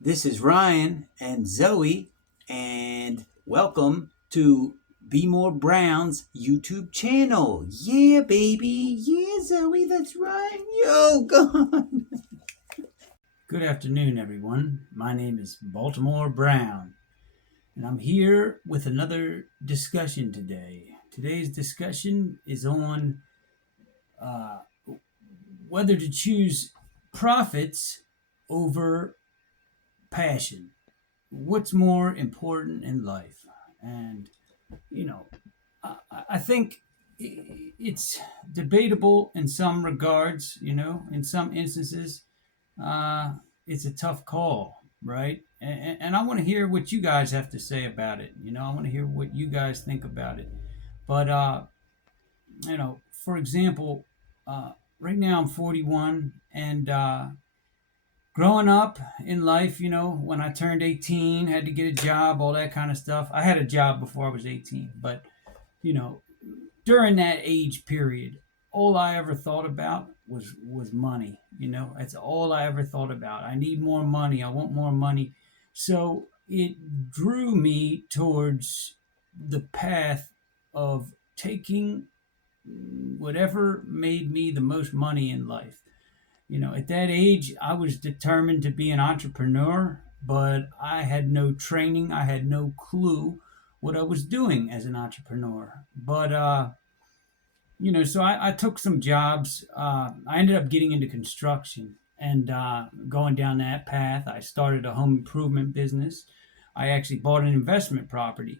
This is Ryan and Zoe, and welcome to Be More Brown's YouTube channel. Yeah, baby. Yeah, Zoe, that's right. Yo, God. Good afternoon, everyone. My name is Baltimore Brown, and I'm here with another discussion today. Today's discussion is on uh, whether to choose profits over passion. What's more important in life? And, you know, I think it's debatable in some regards, in some instances, uh, it's a tough call, right? And I want to hear what you guys have to say about it. I want to hear what you guys think about it. But, for example, right now I'm 41, and growing up in life, when I turned 18, had to get a job, all that kind of stuff. I had a job before I was 18, but, you know, during that age period, all I ever thought about was money. That's all I ever thought about. I need more money. I want more money. So it drew me towards the path of taking whatever made me the most money in life. At that age, I was determined to be an entrepreneur, but I had no training. I had no clue what I was doing as an entrepreneur. But, so I took some jobs. I ended up getting into construction and going down that path. I started a home improvement business. I actually bought an investment property.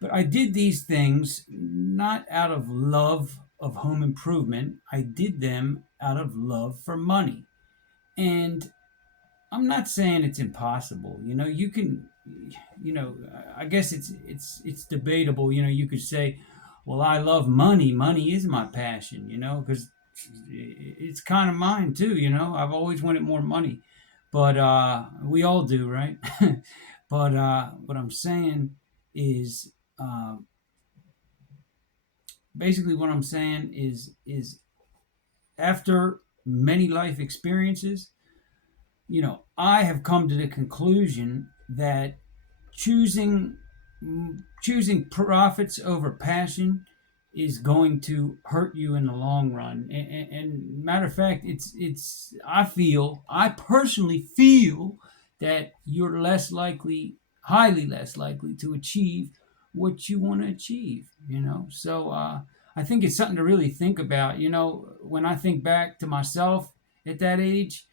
But I did these things not out of love of home improvement. I did them out of love for money. And I'm not saying it's impossible. You can, I guess it's debatable. You could say, well, I love money. Money is my passion. Because it's kind of mine too. I've always wanted more money, but we all do, right? But what I'm saying is, basically, what I'm saying is after many life experiences, I have come to the conclusion that choosing choosing profits over passion is going to hurt you in the long run. And matter of fact, I personally feel that you're less likely, highly less likely, to achieve what you want to achieve. So I think it's something to really think about. When I think back to myself at that age,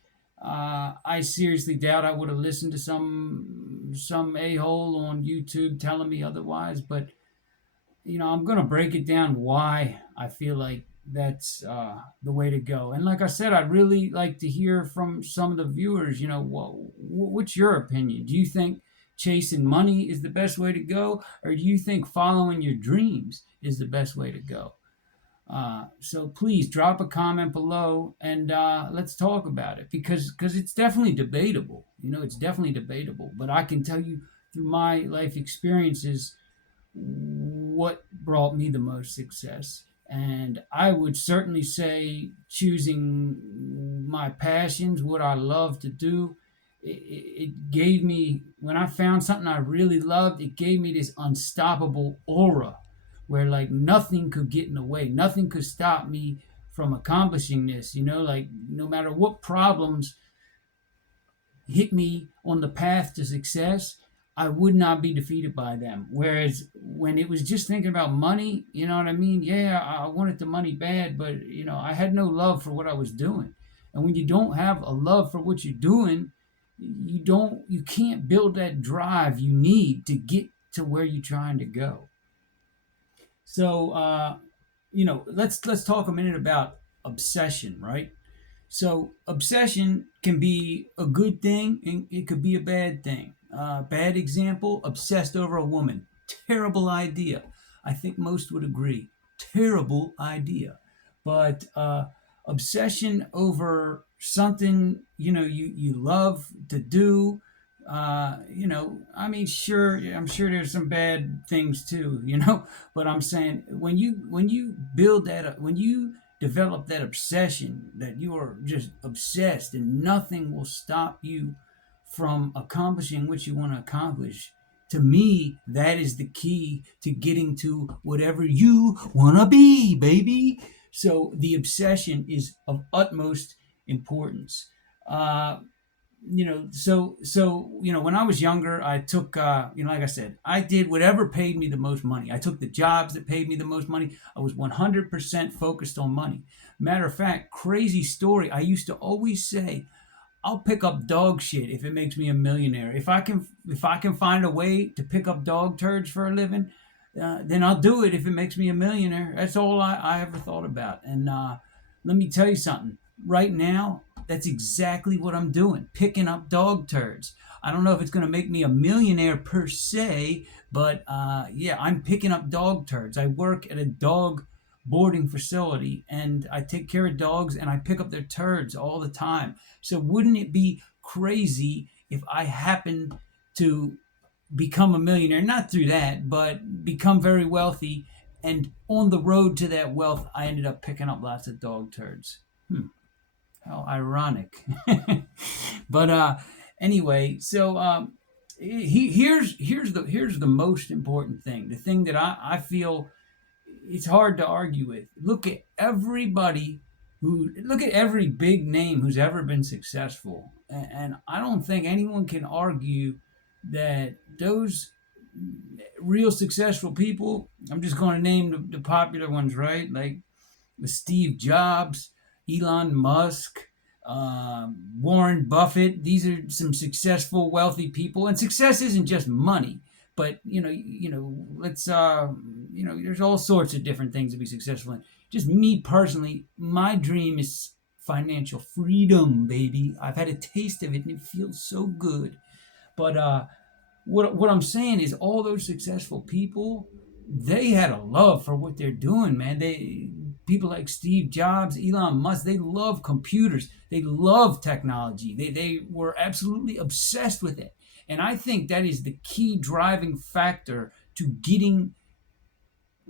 I seriously doubt I would have listened to some a-hole on YouTube telling me otherwise. But I'm gonna break it down why I feel like that's the way to go. And like I said, I'd really like to hear from some of the viewers. What's your opinion? Do you think chasing money is the best way to go, or do you think following your dreams is the best way to go? So please drop a comment below, and let's talk about it, because it's definitely debatable. It's definitely debatable. But I can tell you through my life experiences what brought me the most success. And I would certainly say choosing my passions, what I love to do. It gave me, when I found something I really loved, it gave me this unstoppable aura where like nothing could get in the way, nothing could stop me from accomplishing this. Like no matter what problems hit me on the path to success, I would not be defeated by them. Whereas when it was just thinking about money, you know what I mean? Yeah, I wanted the money bad, but I had no love for what I was doing. And when you don't have a love for what you're doing, you can't build that drive you need to get to where you're trying to go. So, let's talk a minute about obsession, right? So, obsession can be a good thing and it could be a bad thing. Bad example: obsessed over a woman. Terrible idea. I think most would agree. Terrible idea. But obsession over something you love to do, I mean, sure, I'm sure there's some bad things too, but I'm saying when you build that, when you develop that obsession, that you are just obsessed and nothing will stop you from accomplishing what you want to accomplish. To me, that is the key to getting to whatever you want to be, baby. So the obsession is of utmost importance. Uh, when I was younger, I took, like I said, I did whatever paid me the most money. I took the jobs that paid me the most money. I was 100% focused on money. Matter of fact, crazy story, I used to always say, I'll pick up dog shit if it makes me a millionaire. If I can find a way to pick up dog turds for a living, then I'll do it if it makes me a millionaire. That's all I ever thought about. And let me tell you something. Right now, that's exactly what I'm doing, picking up dog turds. I don't know if it's going to make me a millionaire per se, but yeah, I'm picking up dog turds. I work at a dog boarding facility and I take care of dogs and I pick up their turds all the time. So wouldn't it be crazy if I happened to become a millionaire? Not through that, but become very wealthy. And on the road to that wealth, I ended up picking up lots of dog turds. How ironic. But anyway, so here's the most important thing. The thing that I feel it's hard to argue with. Look at every big name who's ever been successful, and I don't think anyone can argue that those real successful people. I'm just going to name the popular ones, right? Like Steve Jobs, Elon Musk, Warren Buffett. These are some successful, wealthy people, and success isn't just money. But let's there's all sorts of different things to be successful in. Just me personally, my dream is financial freedom, baby. I've had a taste of it, and it feels so good. But what I'm saying is, all those successful people, they had a love for what they're doing, man. People like Steve Jobs, Elon Musk, they love computers. They love technology. They were absolutely obsessed with it. And I think that is the key driving factor to getting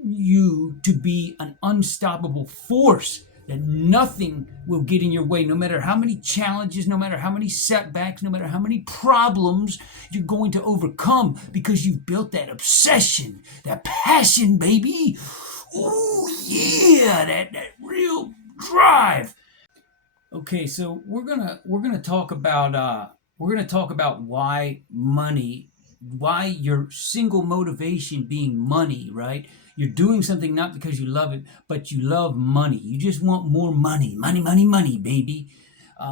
you to be an unstoppable force, that nothing will get in your way, no matter how many challenges, no matter how many setbacks, no matter how many problems you're going to overcome, because you've built that obsession, that passion, baby. Ooh, yeah, that real drive. Okay, so we're gonna talk about why money, why your single motivation being money, right? You're doing something not because you love it, but you love money. You just want more money, money, money, money, baby.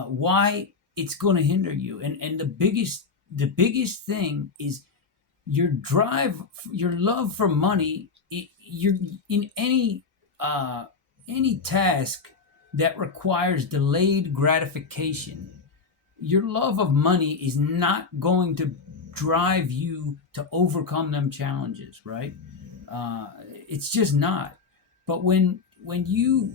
Why it's going to hinder you, and the biggest thing is your drive, your love for money. You're in any task that requires delayed gratification. Your love of money is not going to drive you to overcome them challenges, right? It's just not. But when you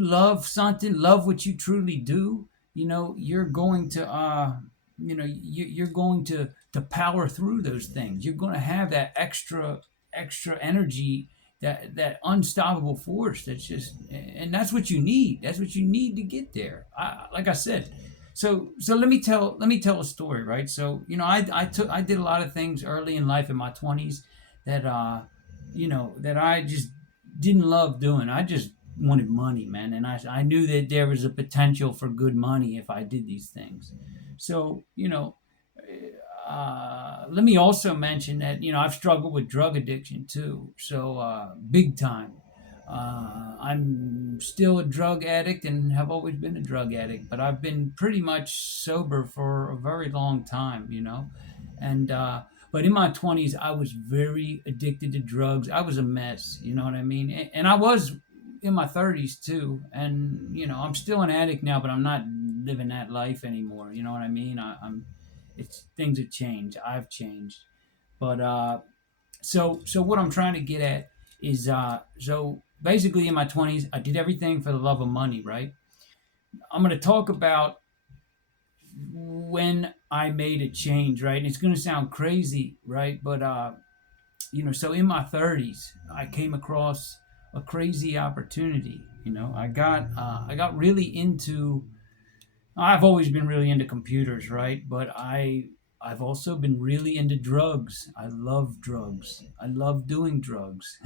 love something, love what you truly do, you're going to you're going to power through those things. You're going to have that extra energy, that unstoppable force. And that's what you need. That's what you need to get there. Like I said. So let me tell a story, right? So I did a lot of things early in life in my 20s that that I just didn't love doing. I just wanted money, man, and I knew that there was a potential for good money if I did these things. So let me also mention that I've struggled with drug addiction too, so big time. I'm still a drug addict and have always been a drug addict, but I've been pretty much sober for a very long time. And but in my 20s, I was very addicted to drugs. I was a mess, you know what I mean? And I was in my 30s too. And I'm still an addict now, but I'm not living that life anymore. You know what I mean? I'm it's things have changed. I've changed. But so what I'm trying to get at is so basically in my 20s I did everything for the love of money, right? I'm going to talk about when I made a change, right? And it's going to sound crazy, right? But so in my 30s I came across a crazy opportunity. I got really into I've always been really into computers, right? But I've also been really into drugs. I love drugs. I love doing drugs.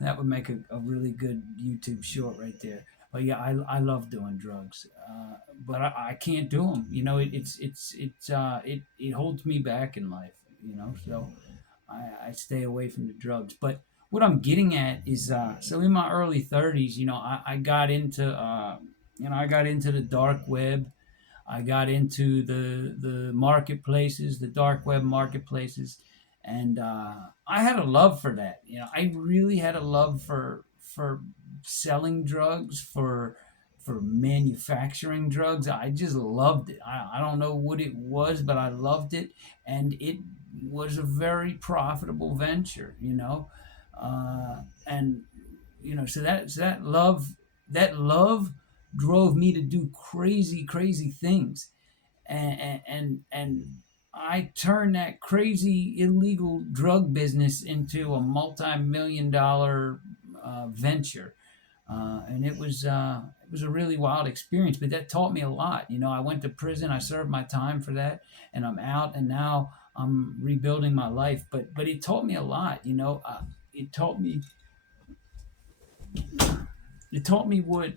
That would make a really good YouTube short right there. But yeah, I love doing drugs, but I can't do them. You know, it holds me back in life. You know, so I stay away from the drugs. But what I'm getting at is, so in my early 30s, I got into, I got into the dark web. I got into the marketplaces, the dark web marketplaces, and I had a love for that. I really had a love for selling drugs, for manufacturing drugs. I just loved it. I don't know what it was, but I loved it, and it was a very profitable venture. And so that love drove me to do crazy, crazy things, and I turned that crazy illegal drug business into a multi-million dollar venture, and it was a really wild experience. But that taught me a lot. I went to prison. I served my time for that, and I'm out, and now I'm rebuilding my life. But it taught me a lot. It taught me what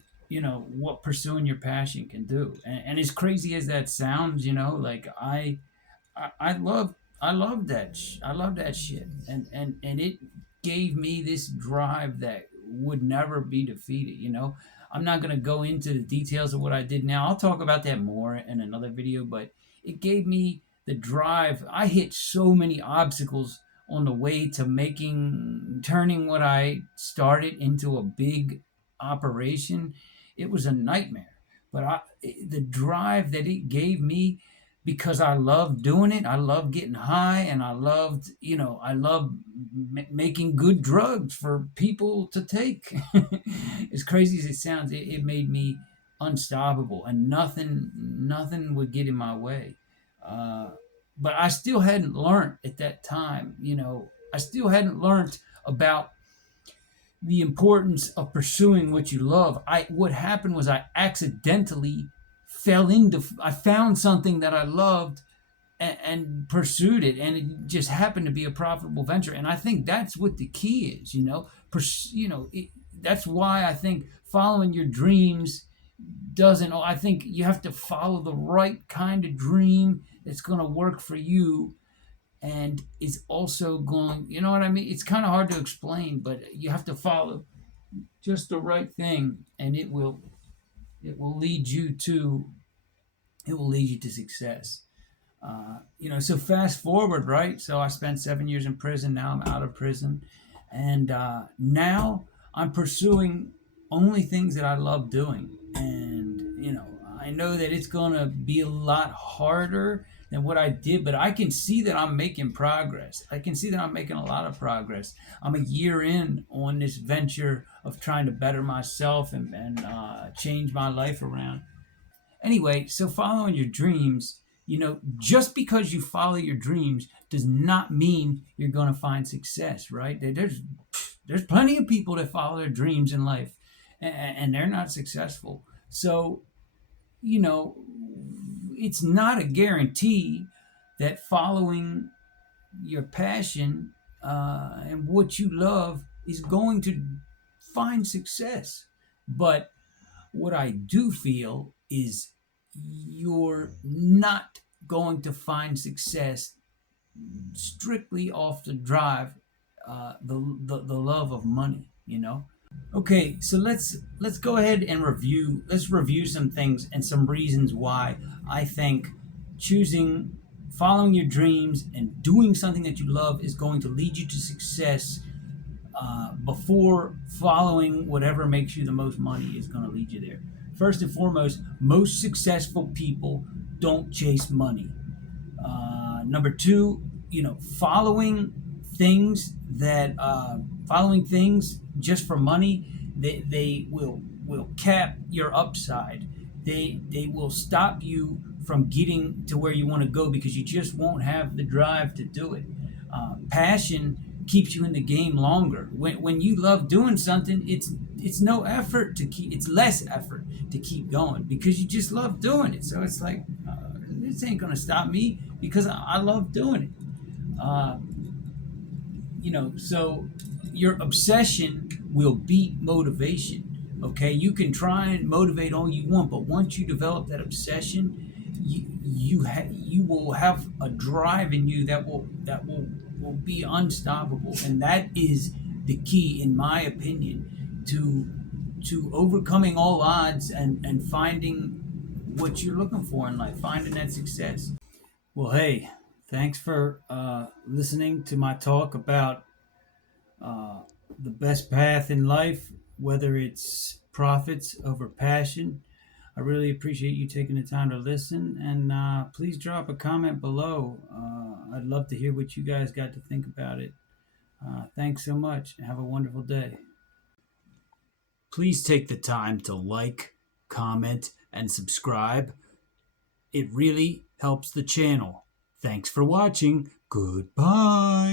pursuing your passion can do. And as crazy as that sounds, like I love that shit, and it gave me this drive that would never be defeated. I'm not going to go into the details of what I did now. I'll talk about that more in another video, but it gave me the drive. I hit so many obstacles on the way to turning what I started into a big operation. It was a nightmare, but the drive that it gave me, because I loved doing it. I loved getting high, and I loved making good drugs for people to take. As crazy as it sounds, it made me unstoppable, and nothing would get in my way. Uh, but I still hadn't learned at that time. I still hadn't learned about the importance of pursuing what you love. What happened was I accidentally I found something that I loved, and pursued it, and it just happened to be a profitable venture. And I think that's what the key is. That's why I think following your dreams doesn't. I think you have to follow the right kind of dream that's going to work for you, and is also going. You know what I mean? It's kind of hard to explain, but you have to follow just the right thing, and it will lead you to success. So fast forward, right? So I spent 7 years in prison. Now I'm out of prison, and now I'm pursuing only things that I love doing. And I know that it's gonna be a lot harder than what I did, but I can see that I'm making progress. I can see that I'm making a lot of progress. I'm a year in on this venture of trying to better myself, and change my life around. Anyway, so following your dreams, just because you follow your dreams does not mean you're going to find success, right? There's plenty of people that follow their dreams in life, and they're not successful. So, you know, it's not a guarantee that following your passion, and what you love is going to find success. But what I do feel is you're not going to find success strictly off the drive, the love of money. Okay, so let's go ahead and review. Let's review some things and some reasons why I think choosing following your dreams and doing something that you love is going to lead you to success, before following whatever makes you the most money is going to lead you there. First and foremost, most successful people don't chase money. Number two, following things just for money, they will cap your upside. They will stop you from getting to where you want to go because you just won't have the drive to do it. Passion keeps you in the game longer. When you love doing something, it's no effort to keep. It's less effort to keep going because you just love doing it. So it's like this ain't gonna stop me because I love doing it. Uh, so your obsession will beat motivation. Okay, you can try and motivate all you want, but once you develop that obsession, you will have a drive in you that will be unstoppable, and that is the key, in my opinion, to overcoming all odds and finding what you're looking for in life, finding that success. Well, hey, thanks for listening to my talk about uh, the best path in life, whether it's profits over passion. I really appreciate you taking the time to listen, and please drop a comment below. I'd love to hear what you guys got to think about it. Thanks so much. Have a wonderful day. Please take the time to like, comment, and subscribe. It really helps the channel. Thanks for watching. Goodbye.